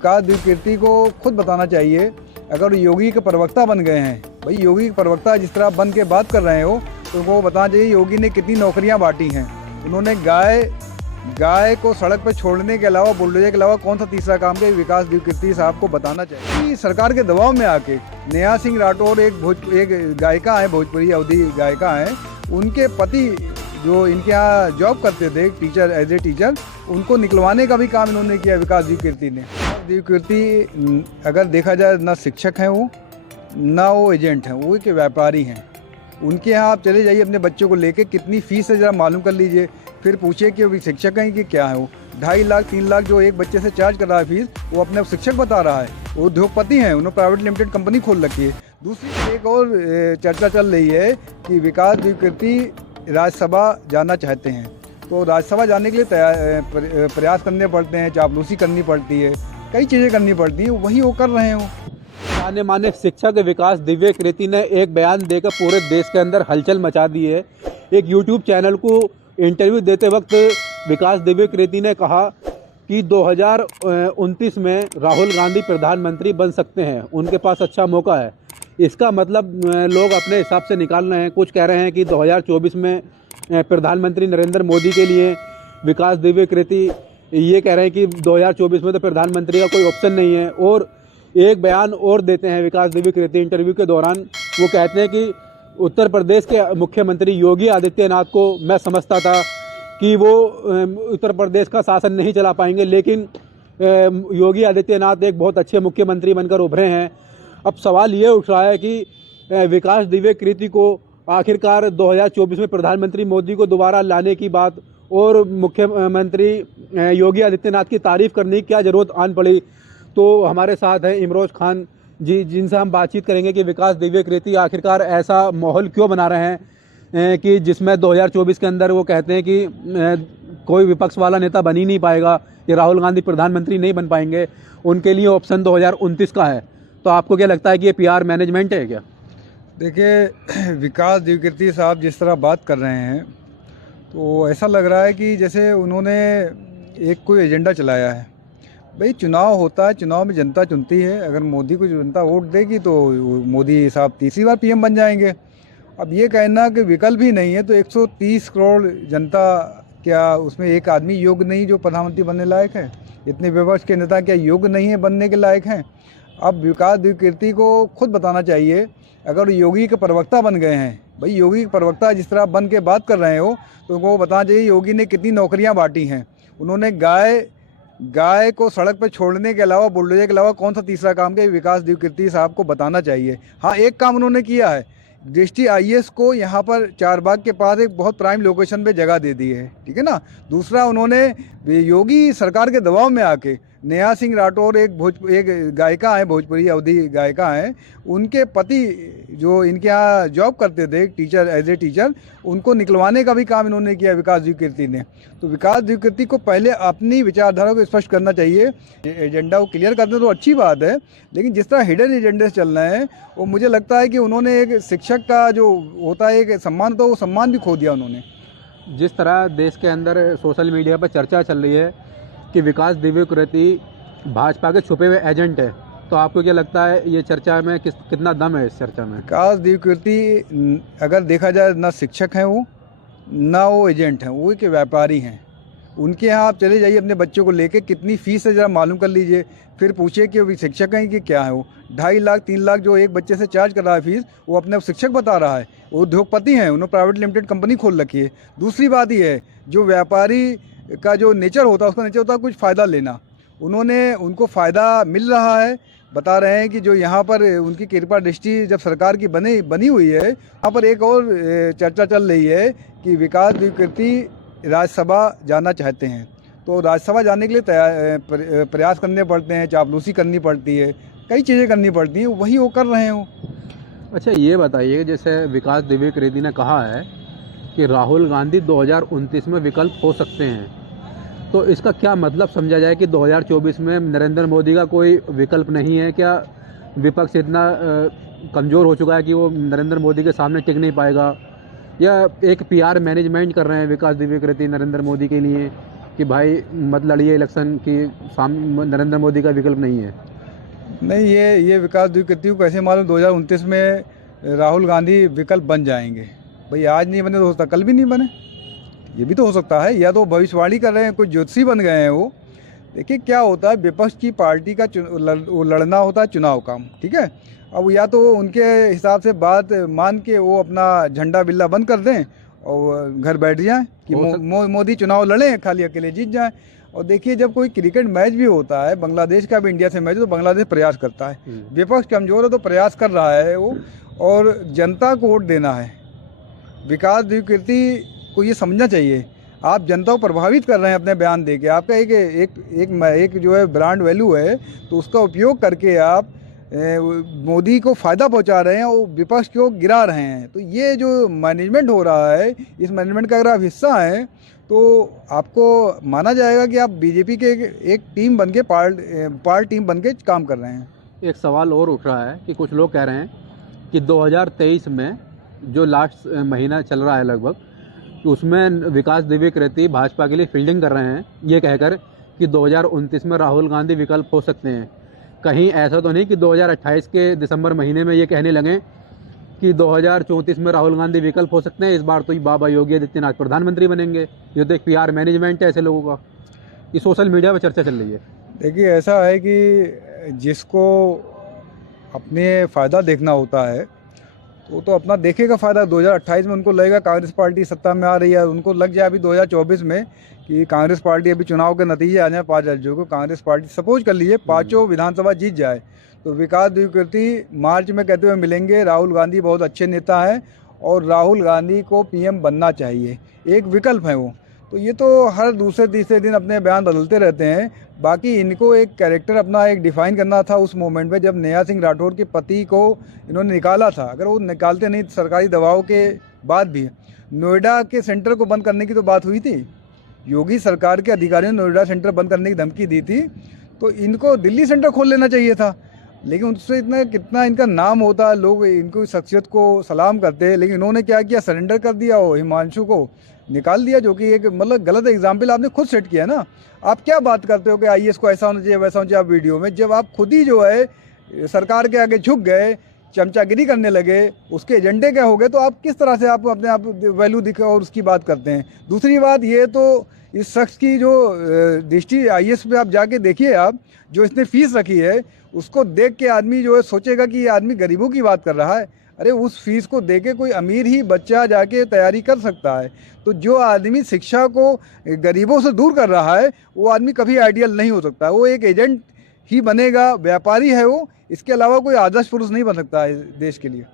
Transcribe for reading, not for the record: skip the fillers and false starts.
विकास द्विकीर्ति को खुद बताना चाहिए। अगर योगी के प्रवक्ता बन गए हैं, भाई योगी के प्रवक्ता जिस तरह बन के बात कर रहे हो, तो उनको बताना चाहिए योगी ने कितनी नौकरियां बांटी हैं। उन्होंने गाय को सड़क पर छोड़ने के अलावा, बुलडोजर के अलावा कौन सा तीसरा काम किया, विकास द्विकीर्ति साहब को बताना चाहिए। कि सरकार के दबाव में आके नेहा सिंह राठौर एक गायिका हैं, भोजपुरी अवधी गायिका हैं, उनके पति जो इनके यहाँ जॉब करते थे टीचर, एज ए टीचर, उनको निकलवाने का भी काम इन्होंने किया विकास द्विकीर्ति ने। द्विकीर्ति अगर देखा जाए ना शिक्षक हैं वो, ना वो एजेंट हैं, वो एक व्यापारी हैं। उनके यहाँ आप चले जाइए अपने बच्चों को लेके, कितनी फीस है ज़रा मालूम कर लीजिए, फिर पूछिए कि वो शिक्षक हैं कि क्या है। वो 2.5 लाख 3 लाख जो एक बच्चे से चार्ज कर रहा है फीस, वो अपने शिक्षक बता रहा है। वो उद्योगपति हैं, उन्होंने प्राइवेट लिमिटेड कंपनी खोल रखी है। दूसरी एक और चर्चा चल रही है कि विकास द्विकीर्ति राज्यसभा जाना चाहते हैं, तो राज्यसभा जाने के लिए प्रयास करने पड़ते हैं, चापलूसी करनी पड़ती है, कई चीज़ें करनी पड़ती हैं, वही वो कर रहे हो। जाने माने शिक्षक विकास द्विकीर्ति ने एक बयान देकर पूरे देश के अंदर हलचल मचा दी है। एक यूट्यूब चैनल को इंटरव्यू देते वक्त विकास द्विकीर्ति ने कहा कि 2029 में राहुल गांधी प्रधानमंत्री बन सकते हैं, उनके पास अच्छा मौका है। इसका मतलब लोग अपने हिसाब से निकाल रहे हैं। कुछ कह रहे हैं कि 2024 में प्रधानमंत्री नरेंद्र मोदी के लिए विकास द्विकीर्ति ये कह रहे हैं कि 2024 में तो प्रधानमंत्री का कोई ऑप्शन नहीं है। और एक बयान और देते हैं विकास द्विकीर्ति इंटरव्यू के दौरान, वो कहते हैं कि उत्तर प्रदेश के मुख्यमंत्री योगी आदित्यनाथ को मैं समझता था कि वो उत्तर प्रदेश का शासन नहीं चला पाएंगे, लेकिन योगी आदित्यनाथ एक बहुत अच्छे मुख्यमंत्री बनकर उभरे हैं। अब सवाल ये उठ रहा है कि विकास द्विकीर्ति को आखिरकार 2024 में प्रधानमंत्री मोदी को दोबारा लाने की बात और मुख्यमंत्री योगी आदित्यनाथ की तारीफ करने की क्या ज़रूरत आन पड़ी। तो हमारे साथ हैं इमरोज खान जी, जिनसे हम बातचीत करेंगे कि विकास द्विकीर्ति आखिरकार ऐसा माहौल क्यों बना रहे हैं कि जिसमें 2024 के अंदर वो कहते हैं कि कोई विपक्ष वाला नेता बन ही नहीं पाएगा, कि राहुल गांधी प्रधानमंत्री नहीं बन पाएंगे, उनके लिए ऑप्शन 2029 का है। तो आपको क्या लगता है कि ये PR मैनेजमेंट है क्या? देखिए, विकास द्विकीर्ति साहब जिस तरह बात कर रहे हैं, तो ऐसा लग रहा है कि जैसे उन्होंने एक कोई एजेंडा चलाया है। भाई चुनाव होता है, चुनाव में जनता चुनती है। अगर मोदी को जनता वोट देगी तो मोदी साहब तीसरी बार PM बन जाएंगे। अब ये कहना कि विकल्प ही नहीं है, तो 130 करोड़ जनता, क्या उसमें एक आदमी योग्य नहीं जो प्रधानमंत्री बनने लायक है? इतने विपक्ष के नेता क्या योग्य नहीं है बनने के लायक हैं? अब विकास द्विकीर्ति को खुद बताना चाहिए। अगर योगी के प्रवक्ता बन गए हैं, भाई योगी के प्रवक्ता जिस तरह बन के बात कर रहे हो, तो उनको बताना चाहिए योगी ने कितनी नौकरियां बांटी हैं। उन्होंने गाय को सड़क पर छोड़ने के अलावा, बुलडोजर के अलावा कौन सा तीसरा काम किया, विकास द्विकीर्ति साहब को बताना चाहिए। हाँ, एक काम उन्होंने किया है, दृष्टि IAS को यहाँ पर चारबाग के पास एक बहुत प्राइम लोकेशन पे जगह दे दी है, ठीक है ना। दूसरा, उन्होंने योगी सरकार के दबाव में आके नेहा सिंह राठौर एक गायिका हैं, भोजपुरी अवधी गायिका हैं, उनके पति जो इनके यहाँ जॉब करते थे टीचर, एज ए टीचर, उनको निकलवाने का भी काम इन्होंने किया विकास द्विकीर्ति ने। तो विकास द्विकीर्ति को पहले अपनी विचारधारा को स्पष्ट करना चाहिए। एजेंडा को क्लियर करते तो अच्छी बात है, लेकिन जिस तरह हिडन एजेंडे चल रहे हैं, वो मुझे लगता है कि उन्होंने एक शिक्षक का जो होता है एक सम्मान, तो वो सम्मान भी खो दिया उन्होंने। जिस तरह देश के अंदर सोशल मीडिया पर चर्चा चल रही है कि विकास द्विकीर्ति भाजपा के छुपे हुए एजेंट है, तो आपको क्या लगता है ये चर्चा में कितना दम है इस चर्चा में? विकास द्विकीर्ति अगर देखा जाए ना शिक्षक हैं वो, ना वो एजेंट हैं, वो एक व्यापारी हैं। उनके यहाँ आप चले जाइए अपने बच्चों को लेके, कितनी फीस है ज़रा मालूम कर लीजिए, फिर पूछिए कि वो शिक्षक हैं कि क्या है। वो 2.5 लाख 3 लाख जो एक बच्चे से चार्ज कर रहा है फीस, वो अपने शिक्षक बता रहा है। वो उद्योगपति हैं, उन्होंने प्राइवेट लिमिटेड कंपनी खोल रखी है। दूसरी बात ये है, जो व्यापारी का जो नेचर होता है, उसका नेचर होता है कुछ फ़ायदा लेना। उनको फ़ायदा मिल रहा है। बता रहे हैं कि जो यहाँ पर उनकी कृपा दृष्टि जब सरकार की बनी हुई है, यहाँ पर एक और चर्चा चल रही है कि विकास द्विकीर्ति राज्यसभा जाना चाहते हैं, तो राज्यसभा जाने के लिए प्रयास करने पड़ते हैं, चापलूसी करनी पड़ती है, कई चीज़ें करनी पड़ती हैं, वही वो कर रहे हो। अच्छा, ये बताइए, जैसे विकास द्विकीर्ति ने कहा है कि राहुल गांधी 2029 में विकल्प हो सकते हैं, तो इसका क्या मतलब समझा जाए कि 2024 में नरेंद्र मोदी का कोई विकल्प नहीं है? क्या विपक्ष इतना कमज़ोर हो चुका है कि वो नरेंद्र मोदी के सामने टिक नहीं पाएगा? या एक PR मैनेजमेंट कर रहे हैं विकास द्विकीर्ति नरेंद्र मोदी के लिए कि भाई मत लड़िए इलेक्शन की, नरेंद्र मोदी का विकल्प नहीं है? नहीं, ये विकास द्विकृति को कैसे मालूम 2029 में राहुल गांधी विकल्प बन जाएंगे? भाई आज नहीं बने तो हो सकता कल भी नहीं बने, ये भी तो हो सकता है। या तो भविष्यवाणी कर रहे हैं, कोई ज्योतिषी बन गए हैं वो। देखिए क्या होता है, विपक्ष की पार्टी का वो लड़ना होता है चुनाव का, ठीक है। अब या तो उनके हिसाब से बात मान के वो अपना झंडा बिल्ला बंद कर दें और घर बैठ जाएं कि मोदी चुनाव लड़ें, खाली अकेले जीत जाएं। और देखिए जब कोई क्रिकेट मैच भी होता है, बांग्लादेश का भी इंडिया से मैच, तो बांग्लादेश प्रयास करता है, विपक्ष कमजोर है तो प्रयास कर रहा है वो, और जनता को वोट देना है। विकास द्विकृति को ये समझना चाहिए, आप जनता को प्रभावित कर रहे हैं अपने बयान देके। आपका एक जो है ब्रांड वैल्यू है, तो उसका उपयोग करके आप मोदी को फ़ायदा पहुंचा रहे हैं और विपक्ष को गिरा रहे हैं। तो ये जो मैनेजमेंट हो रहा है, इस मैनेजमेंट का अगर आप हिस्सा हैं तो आपको माना जाएगा कि आप बीजेपी के एक टीम बन के पार्ट टीम बन के काम कर रहे हैं। एक सवाल और उठ रहा है कि कुछ लोग कह रहे हैं कि 2023 में जो लास्ट महीना चल रहा है लगभग, तो उसमें विकास द्विवेकृति भाजपा के लिए फील्डिंग कर रहे हैं, ये कहकर कि 2029 में राहुल गांधी विकल्प हो सकते हैं। कहीं ऐसा तो नहीं कि 2028 के दिसंबर महीने में ये कहने लगे कि 2034 में राहुल गांधी विकल्प हो सकते हैं, इस बार तो बाबा योगी आदित्यनाथ प्रधानमंत्री बनेंगे? ये तो एक PR मैनेजमेंट है ऐसे लोगों का, ये सोशल मीडिया पर चर्चा चल रही है। देखिए ऐसा है कि जिसको अपने फ़ायदा देखना होता है तो अपना देखेगा फ़ायदा। 2028 में उनको लगेगा कांग्रेस पार्टी सत्ता में आ रही है, उनको लग जाए अभी 2024 में कि कांग्रेस पार्टी, अभी चुनाव के नतीजे आ जाए 5 राज्यों को, कांग्रेस पार्टी सपोज कर लीजिए 5 विधानसभा जीत जाए, तो विकास द्विकृति मार्च में कहते हुए मिलेंगे राहुल गांधी बहुत अच्छे नेता हैं और राहुल गांधी को PM बनना चाहिए, एक विकल्प है वो। तो ये तो हर दूसरे तीसरे दिन अपने बयान बदलते रहते हैं। बाकी इनको एक कैरेक्टर अपना एक डिफ़ाइन करना था उस मोमेंट में जब नेहा सिंह राठौर के पति को इन्होंने निकाला था। अगर वो निकालते नहीं, सरकारी दबाव के बाद भी नोएडा के सेंटर को बंद करने की तो बात हुई थी, योगी सरकार के अधिकारियों ने नोएडा सेंटर बंद करने की धमकी दी थी, तो इनको दिल्ली सेंटर खोल लेना चाहिए था। लेकिन उससे इतना कितना इनका नाम होता, लोग इनको शख्सियत को सलाम करते, लेकिन इन्होंने क्या किया, सरेंडर कर दिया और हिमांशु को निकाल दिया, जो कि एक मतलब गलत एग्जाम्पल आपने खुद सेट किया ना। आप क्या बात करते हो कि IAS को ऐसा होना चाहिए वैसा होना चाहिए आप वीडियो में, जब आप खुद ही जो है सरकार के आगे झुक गए, चमचागिरी करने लगे, उसके एजेंडे क्या हो गए, तो आप किस तरह से आप अपने आप वैल्यू दिखा और उसकी बात करते हैं। दूसरी बात ये, तो इस शख्स की जो दृष्टि IAS पे आप जाके देखिए, आप जो इसने फीस रखी है उसको देख के आदमी जो है सोचेगा कि ये आदमी गरीबों की बात कर रहा है। अरे उस फीस को देके कोई अमीर ही बच्चा जाके तैयारी कर सकता है। तो जो आदमी शिक्षा को गरीबों से दूर कर रहा है वो आदमी कभी आइडियल नहीं हो सकता, वो एक एजेंट ही बनेगा, व्यापारी है वो, इसके अलावा कोई आदर्श पुरुष नहीं बन सकता है देश के लिए।